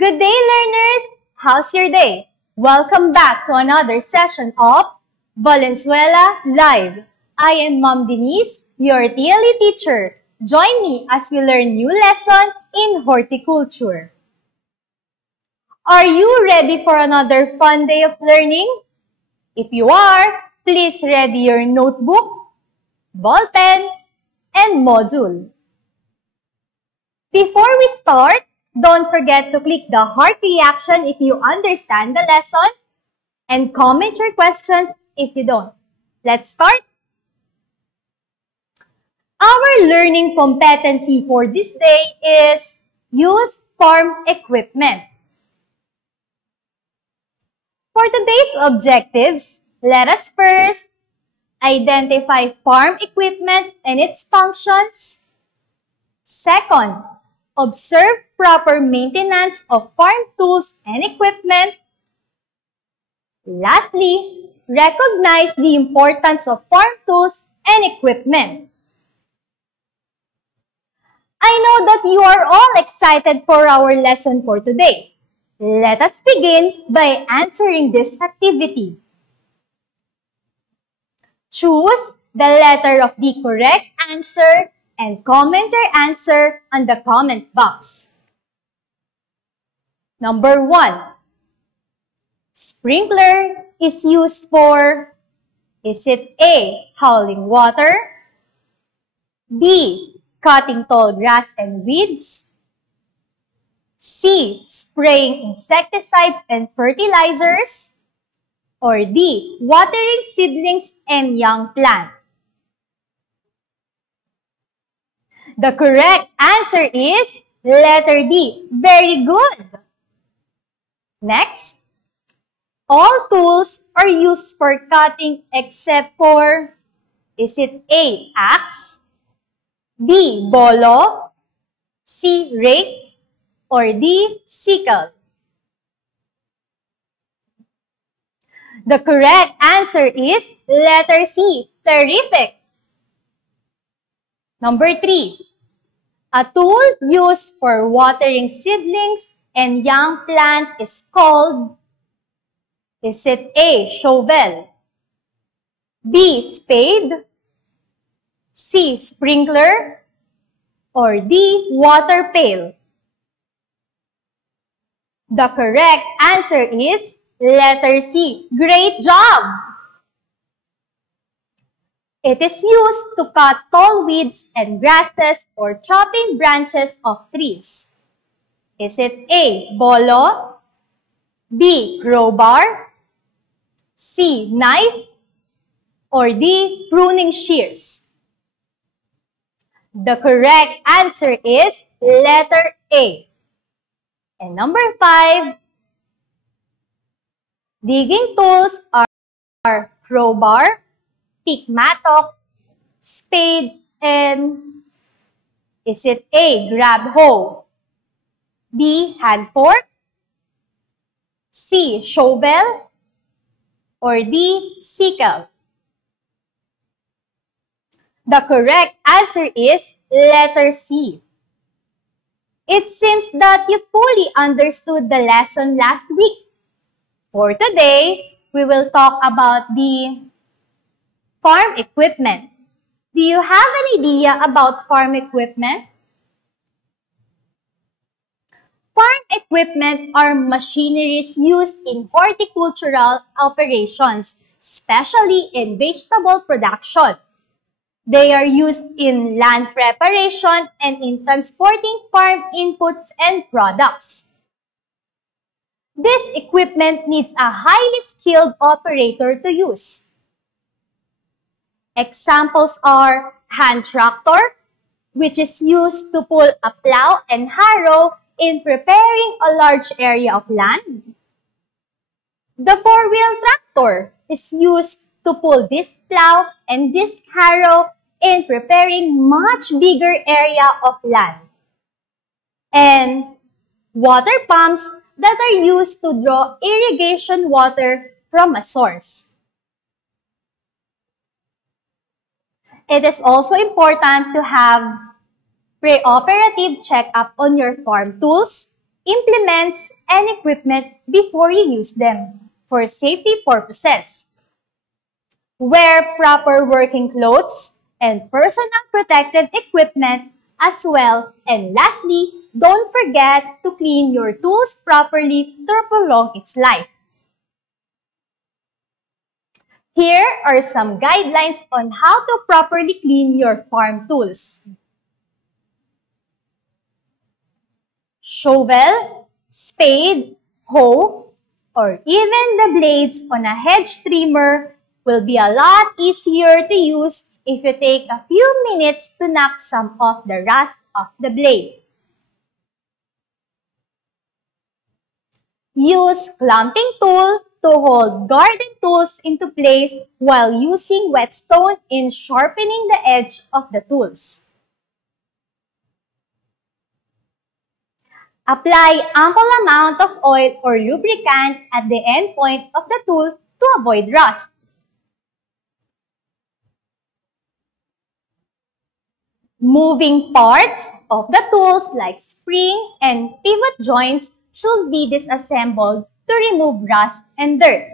Good day, learners! How's your day? Welcome back to another session of Valenzuela Live. I am Ma'am Denise, your TLE teacher. Join me as we learn new lesson in horticulture. Are you ready for another fun day of learning? If you are, please ready your notebook, ball pen, and module. Before we start, don't forget to click the heart reaction if you understand the lesson and comment your questions if you don't. Let's start. Our learning competency for this day is use farm equipment. For today's objectives, let us first identify farm equipment and its functions. Second, observe proper maintenance of farm tools and equipment. Lastly, recognize the importance of farm tools and equipment. I know that you are all excited for our lesson for today. Let us begin by answering this activity. Choose the letter of the correct answer and comment your answer on the comment box. Number 1. Sprinkler is used for, is it A, hauling water, B, cutting tall grass and weeds, C, spraying insecticides and fertilizers, or D, watering seedlings and young plants? The correct answer is letter D. Very good. Next, all tools are used for cutting except for, is it A, axe, B, bolo, C, rake, or D, sickle? The correct answer is letter C. Terrific. Number 3. A tool used for watering seedlings and young plant is called, is it A, shovel, B, spade, C, sprinkler, or D, water pail? The correct answer is letter C. Great job! It is used to cut tall weeds and grasses or chopping branches of trees. Is it A, bolo, B, crowbar, C, knife, or D, pruning shears? The correct answer is letter A. And number 5, digging tools are crowbar, pick mattock, spade, and is it A, grab hoe, B, hand fork, C, shovel, or D, sickle? The correct answer is letter C. It seems that you fully understood the lesson last week. For today, we will talk about the farm equipment. Do you have an idea about farm equipment? Farm equipment are machineries used in horticultural operations, especially in vegetable production. They are used in land preparation and in transporting farm inputs and products. This equipment needs a highly skilled operator to use. Examples are hand tractor, which is used to pull a plow and harrow in preparing a large area of land. The four-wheel tractor is used to pull this plow and this harrow in preparing much bigger area of land. And water pumps that are used to draw irrigation water from a source. It is also important to have pre-operative checkup on your farm tools implements and equipment before you use them for safety purposes. Wear proper working clothes and personal protective equipment as well. And lastly, don't forget to clean your tools properly to prolong its life. Here are some guidelines on how to properly clean your farm tools. Shovel, spade, hoe, or even the blades on a hedge trimmer will be a lot easier to use if you take a few minutes to knock some of the rust off the blade. Use clamping tool to hold garden tools into place while using whetstone in sharpening the edge of the tools. Apply ample amount of oil or lubricant at the end point of the tool to avoid rust. Moving parts of the tools like spring and pivot joints should be disassembled to remove rust and dirt.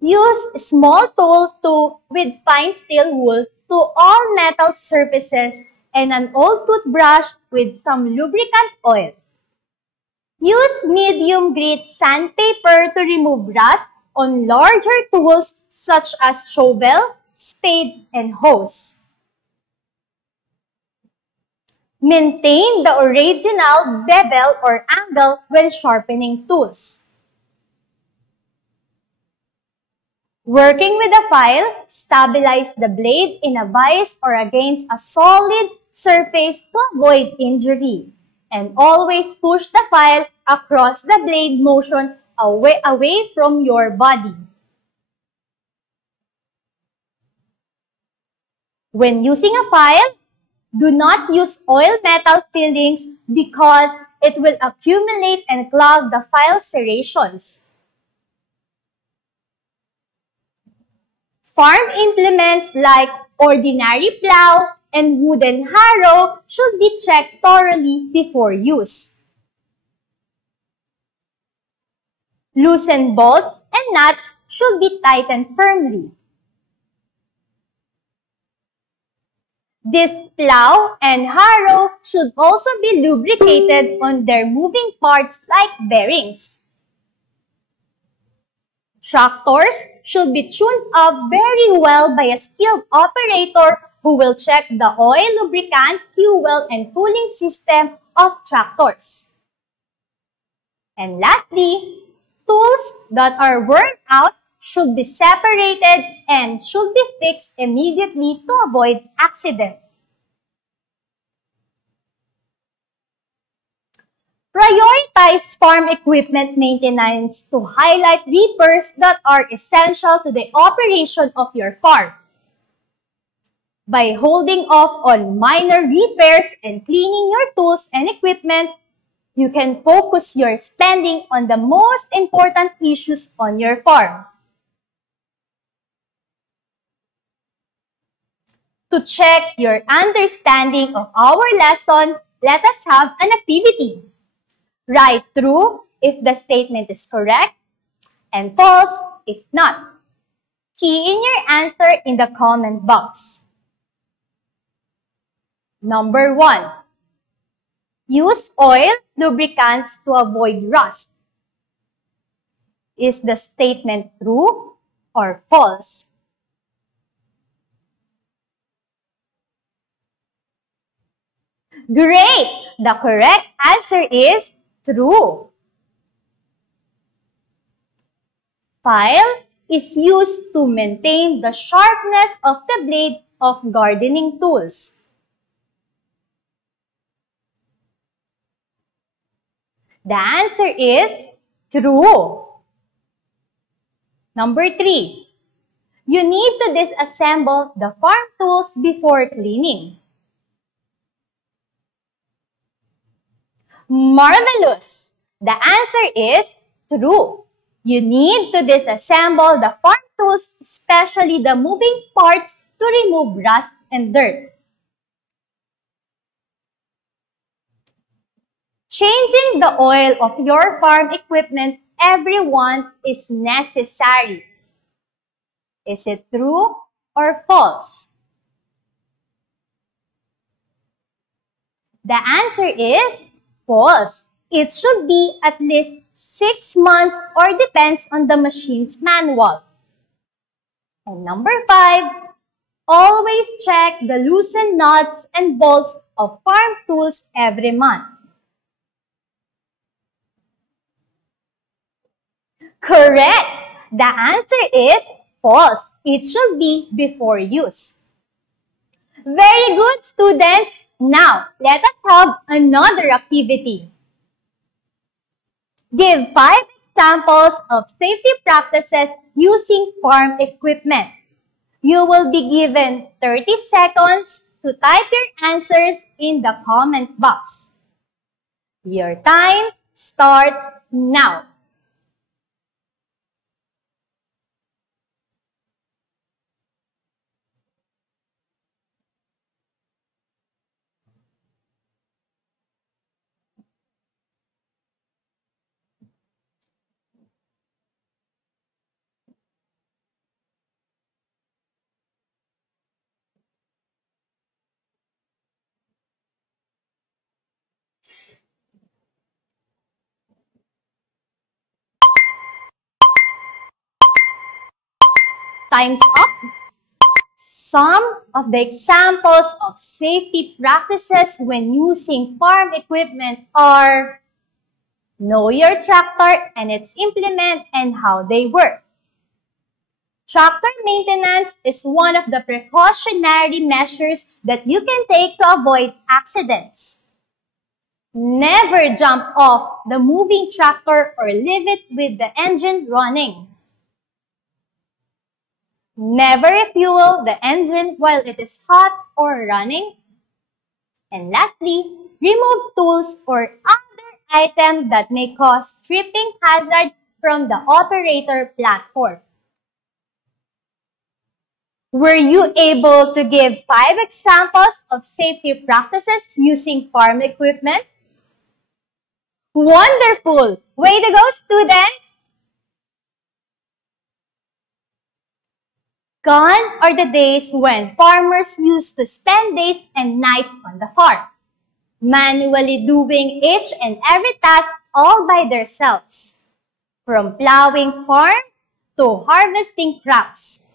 Use small tool with fine steel wool to all metal surfaces and an old toothbrush with some lubricant oil. Use medium grit sandpaper to remove rust on larger tools such as shovel, spade, and hoes. Maintain the original bevel or angle when sharpening tools. Working with a file, stabilize the blade in a vise or against a solid surface to avoid injury. And always push the file across the blade motion away from your body. When using a file, do not use oil metal fillings because it will accumulate and clog the file serrations. Farm implements like ordinary plow and wooden harrow should be checked thoroughly before use. Loosened bolts and nuts should be tightened firmly. This plow and harrow should also be lubricated on their moving parts like bearings. Tractors should be tuned up very well by a skilled operator who will check the oil, lubricant, fuel, and cooling system of tractors. And lastly, tools that are worn out should be separated and should be fixed immediately to avoid accident. Prioritize farm equipment maintenance to highlight repairs that are essential to the operation of your farm. By holding off on minor repairs and cleaning your tools and equipment, you can focus your spending on the most important issues on your farm. To check your understanding of our lesson, let us have an activity. Write true if the statement is correct and false if not. Key in your answer in the comment box. Number 1. Use oil lubricants to avoid rust. Is the statement true or false? Great! The correct answer is true. File is used to maintain the sharpness of the blade of gardening tools. The answer is true. Number 3. You need to disassemble the farm tools before cleaning. Marvelous! The answer is true. You need to disassemble the farm tools, especially the moving parts, to remove rust and dirt. Changing the oil of your farm equipment every month is necessary. Is it true or false? The answer is false. It should be at least 6 months or depends on the machine's manual. And number 5, always check the loosened nuts and bolts of farm tools every month. Correct! The answer is false. It should be before use. Very good, students. Now, let us have another activity. Give 5 examples of safety practices using farm equipment. You will be given 30 seconds to type your answers in the comment box. Your time starts now. Time's up. Some of the examples of safety practices when using farm equipment are: know your tractor and its implement and how they work. Tractor maintenance is one of the precautionary measures that you can take to avoid accidents. Never jump off the moving tractor or leave it with the engine running. Never refuel the engine while it is hot or running. And lastly, remove tools or other items that may cause tripping hazard from the operator platform. Were you able to give 5 examples of safety practices using farm equipment? Wonderful! Way to go, students! Gone are the days when farmers used to spend days and nights on the farm, manually doing each and every task all by themselves, from plowing farm to harvesting crops.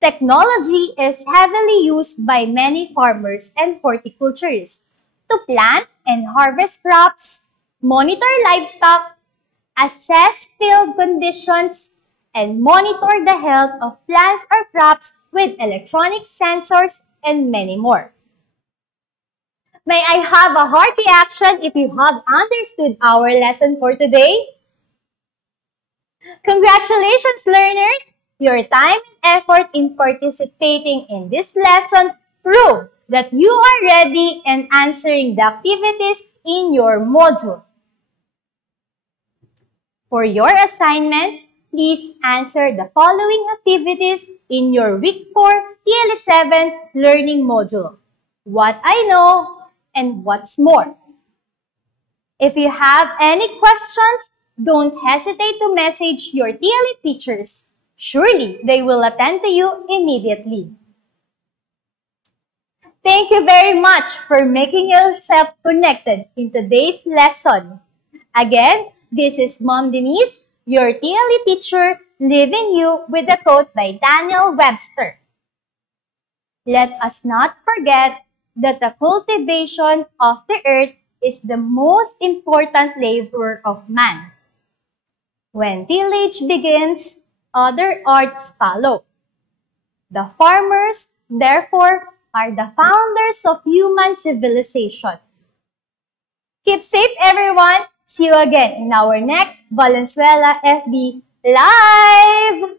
Technology is heavily used by many farmers and horticulturists to plant and harvest crops, monitor livestock, assess field conditions, and monitor the health of plants or crops with electronic sensors and many more. May I have a heart reaction if you have understood our lesson for today? Congratulations, learners! Your time and effort in participating in this lesson prove that you are ready and answering the activities in your module. For your assignment, please answer the following activities in your Week 4 TLE7 Learning Module: What I Know and What's More. If you have any questions, don't hesitate to message your TLE teachers. Surely, they will attend to you immediately. Thank you very much for making yourself connected in today's lesson. Again, this is Mom Denise, your TLE teacher, leaving you with a quote by Daniel Webster. Let us not forget that the cultivation of the earth is the most important labor of man. When tillage begins, other arts follow. The farmers, therefore, are the founders of human civilization. Keep safe, everyone. See you again in our next Valenzuela FB Live!